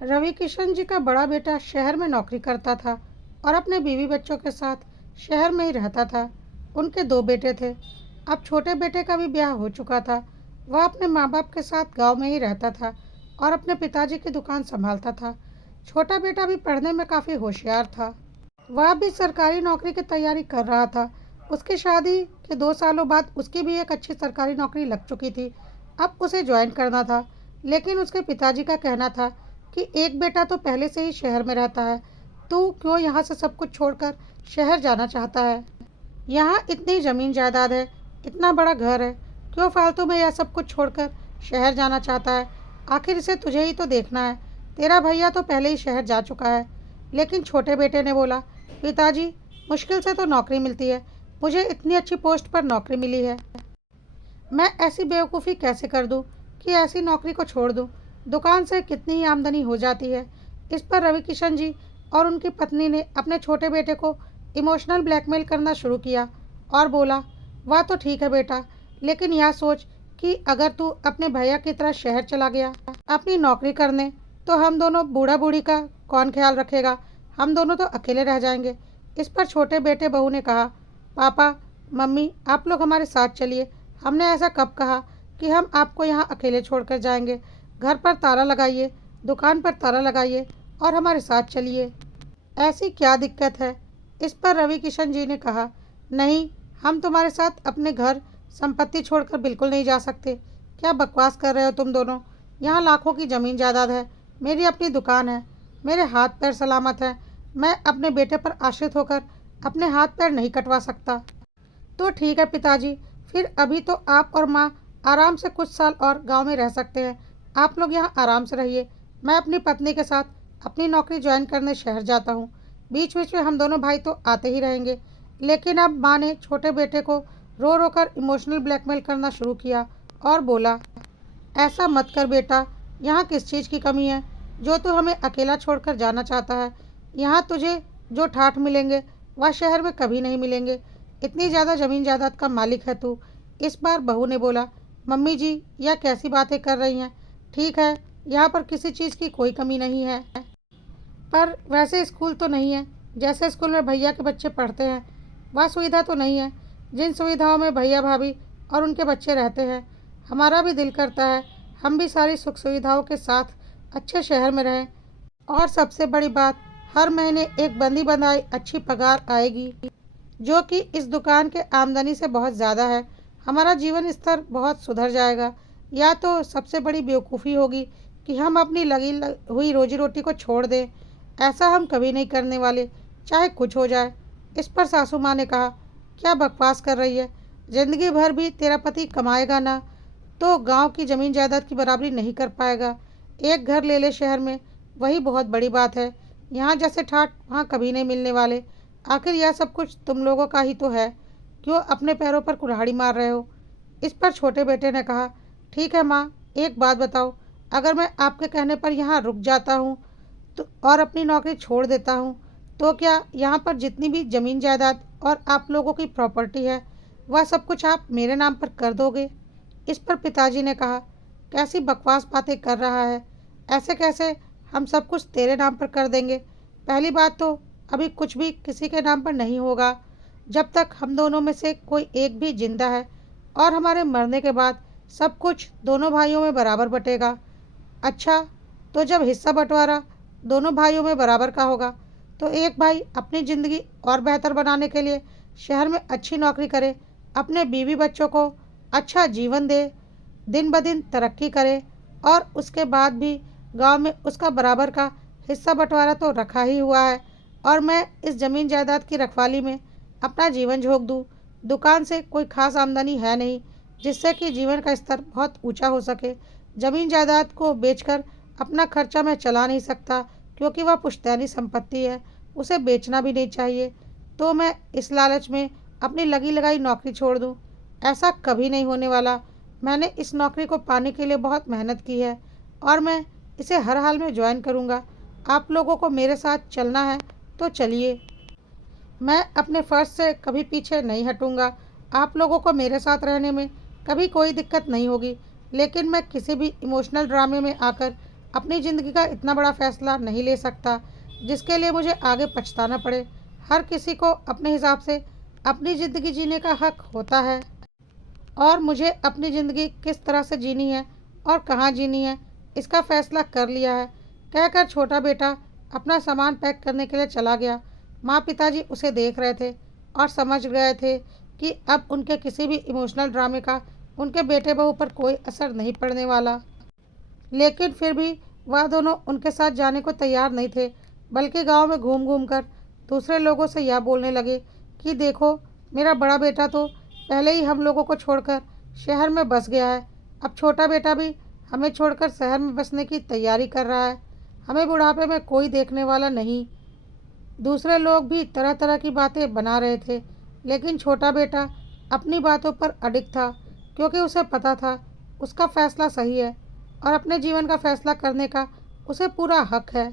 रवि किशन जी का बड़ा बेटा शहर में नौकरी करता था और अपने बीवी बच्चों के साथ शहर में ही रहता था। उनके दो बेटे थे। अब छोटे बेटे का भी ब्याह हो चुका था। वह अपने माँ बाप के साथ गांव में ही रहता था और अपने पिताजी की दुकान संभालता था। छोटा बेटा भी पढ़ने में काफ़ी होशियार था। वह भी सरकारी नौकरी की तैयारी कर रहा था। उसकी शादी के 2 सालों बाद उसकी भी एक अच्छी सरकारी नौकरी लग चुकी थी। अब उसे ज्वाइन करना था, लेकिन उसके पिताजी का कहना था कि एक बेटा तो पहले से ही शहर में रहता है, तू क्यों यहाँ से सब कुछ छोड़कर शहर जाना चाहता है। यहाँ इतनी ज़मीन जायदाद है, इतना बड़ा घर है, क्यों फालतू में यह सब कुछ छोड़कर शहर जाना चाहता है। आखिर इसे तुझे ही तो देखना है। तेरा भैया तो पहले ही शहर जा चुका है। लेकिन छोटे बेटे ने बोला, पिताजी, मुश्किल से तो नौकरी मिलती है, मुझे इतनी अच्छी पोस्ट पर नौकरी मिली है। मैं ऐसी बेवकूफ़ी कैसे कर दूं कि ऐसी नौकरी को छोड़ दूं। दुकान से कितनी ही आमदनी हो जाती है। इस पर रवि किशन जी और उनकी पत्नी ने अपने छोटे बेटे को इमोशनल ब्लैकमेल करना शुरू किया और बोला, वह तो ठीक है बेटा, लेकिन यह सोच कि अगर तू अपने भैया की तरह शहर चला गया अपनी नौकरी करने, तो हम दोनों बूढ़ा बूढ़ी का कौन ख्याल रखेगा। हम दोनों तो अकेले रह जाएंगे। इस पर छोटे बेटे बहू ने कहा, पापा, मम्मी, आप लोग हमारे साथ चलिए। हमने ऐसा कब कहा कि हम आपको यहाँ अकेले छोड़कर जाएंगे। घर पर ताला लगाइए, दुकान पर ताला लगाइए और हमारे साथ चलिए। ऐसी क्या दिक्कत है। इस पर रवि किशन जी ने कहा, नहीं, हम तुम्हारे साथ अपने घर संपत्ति छोड़कर बिल्कुल नहीं जा सकते। क्या बकवास कर रहे हो तुम दोनों। यहाँ लाखों की ज़मीन जायदाद है, मेरी अपनी दुकान है, मेरे हाथ पैर सलामत हैं। मैं अपने बेटे पर आश्रित होकर अपने हाथ पैर नहीं कटवा सकता। तो ठीक है पिताजी, फिर अभी तो आप और माँ आराम से कुछ साल और गांव में रह सकते हैं। आप लोग यहाँ आराम से रहिए। मैं अपनी पत्नी के साथ अपनी नौकरी ज्वाइन करने शहर जाता हूँ। बीच बीच में हम दोनों भाई तो आते ही रहेंगे। लेकिन अब माँ ने छोटे बेटे को रो रो कर इमोशनल ब्लैकमेल करना शुरू किया और बोला, ऐसा मत कर बेटा। यहाँ किस चीज़ की कमी है जो तू हमें अकेला छोड़कर जाना चाहता है। यहाँ तुझे जो ठाठ मिलेंगे वह शहर में कभी नहीं मिलेंगे। इतनी ज़्यादा ज़मीन जायदाद का मालिक है तू। इस बार बहू ने बोला, मम्मी जी, यह कैसी बातें कर रही हैं। ठीक है, यहाँ पर किसी चीज़ की कोई कमी नहीं है, पर वैसे स्कूल तो नहीं है जैसे स्कूल में भैया के बच्चे पढ़ते हैं। वह सुविधा तो नहीं है जिन सुविधाओं में भैया भाभी और उनके बच्चे रहते हैं। हमारा भी दिल करता है हम भी सारी सुख सुविधाओं के साथ अच्छे शहर में रहें, और सबसे बड़ी बात, हर महीने एक बंदी बंधाई अच्छी पगार आएगी, जो कि इस दुकान के आमदनी से बहुत ज़्यादा है। हमारा जीवन स्तर बहुत सुधर जाएगा। या तो सबसे बड़ी बेवकूफ़ी होगी कि हम अपनी हुई रोजी रोटी को छोड़ दें। ऐसा हम कभी नहीं करने वाले, चाहे कुछ हो जाए। इस पर सासू माँ ने कहा, क्या बकवास कर रही है। ज़िंदगी भर भी तेरा पति कमाएगा ना, तो गांव की ज़मीन जायदाद की बराबरी नहीं कर पाएगा। एक घर ले ले शहर में, वही बहुत बड़ी बात है। यहाँ जैसे ठाठ वहाँ कभी नहीं मिलने वाले। आखिर यह सब कुछ तुम लोगों का ही तो है, क्यों अपने पैरों पर कुल्हाड़ी मार रहे हो। इस पर छोटे बेटे ने कहा, ठीक है माँ, एक बात बताओ, अगर मैं आपके कहने पर यहाँ रुक जाता हूँ तो और अपनी नौकरी छोड़ देता हूँ, तो क्या यहाँ पर जितनी भी ज़मीन जायदाद और आप लोगों की प्रॉपर्टी है, वह सब कुछ आप मेरे नाम पर कर दोगे। इस पर पिताजी ने कहा, कैसी बकवास बातें कर रहा है। ऐसे कैसे हम सब कुछ तेरे नाम पर कर देंगे। पहली बात तो अभी कुछ भी किसी के नाम पर नहीं होगा जब तक हम दोनों में से कोई एक भी जिंदा है, और हमारे मरने के बाद सब कुछ दोनों भाइयों में बराबर बटेगा। अच्छा, तो जब हिस्सा बंटवारा दोनों भाइयों में बराबर का होगा, तो एक भाई अपनी ज़िंदगी और बेहतर बनाने के लिए शहर में अच्छी नौकरी करे, अपने बीवी बच्चों को अच्छा जीवन दे, दिन ब दिन तरक्की करे, और उसके बाद भी गांव में उसका बराबर का हिस्सा बंटवारा तो रखा ही हुआ है, और मैं इस ज़मीन जायदाद की रखवाली में अपना जीवन झोंक दूँ। दुकान से कोई खास आमदनी है नहीं जिससे कि जीवन का स्तर बहुत ऊंचा हो सके। ज़मीन जायदाद को बेचकर अपना खर्चा मैं चला नहीं सकता, क्योंकि वह पुश्तैनी संपत्ति है, उसे बेचना भी नहीं चाहिए। तो मैं इस लालच में अपनी लगी लगाई नौकरी छोड़ दूँ। ऐसा कभी नहीं होने वाला। मैंने इस नौकरी को पाने के लिए बहुत मेहनत की है, और मैं इसे हर हाल में ज्वाइन करूँगा। आप लोगों को मेरे साथ चलना है तो चलिए। मैं अपने फ़र्ज से कभी पीछे नहीं हटूँगा। आप लोगों को मेरे साथ रहने में कभी कोई दिक्कत नहीं होगी, लेकिन मैं किसी भी इमोशनल ड्रामे में आकर अपनी ज़िंदगी का इतना बड़ा फैसला नहीं ले सकता जिसके लिए मुझे आगे पछताना पड़े। हर किसी को अपने हिसाब से अपनी ज़िंदगी जीने का हक होता है और मुझे अपनी ज़िंदगी किस तरह से जीनी है और कहाँ जीनी है, इसका फैसला कर लिया है। कहकर छोटा बेटा अपना सामान पैक करने के लिए चला गया। माँ पिताजी उसे देख रहे थे और समझ गए थे कि अब उनके किसी भी इमोशनल ड्रामे का उनके बेटे बहू पर कोई असर नहीं पड़ने वाला। लेकिन फिर भी वह दोनों उनके साथ जाने को तैयार नहीं थे, बल्कि गांव में घूम घूम कर दूसरे लोगों से यह बोलने लगे कि देखो, मेरा बड़ा बेटा तो पहले ही हम लोगों को छोड़कर शहर में बस गया है। अब छोटा बेटा भी हमें छोड़कर शहर में बसने की तैयारी कर रहा है। हमें बुढ़ापे में कोई देखने वाला नहीं। दूसरे लोग भी तरह तरह की बातें बना रहे थे, लेकिन छोटा बेटा अपनी बातों पर अडिग था, क्योंकि उसे पता था उसका फैसला सही है और अपने जीवन का फैसला करने का उसे पूरा हक है।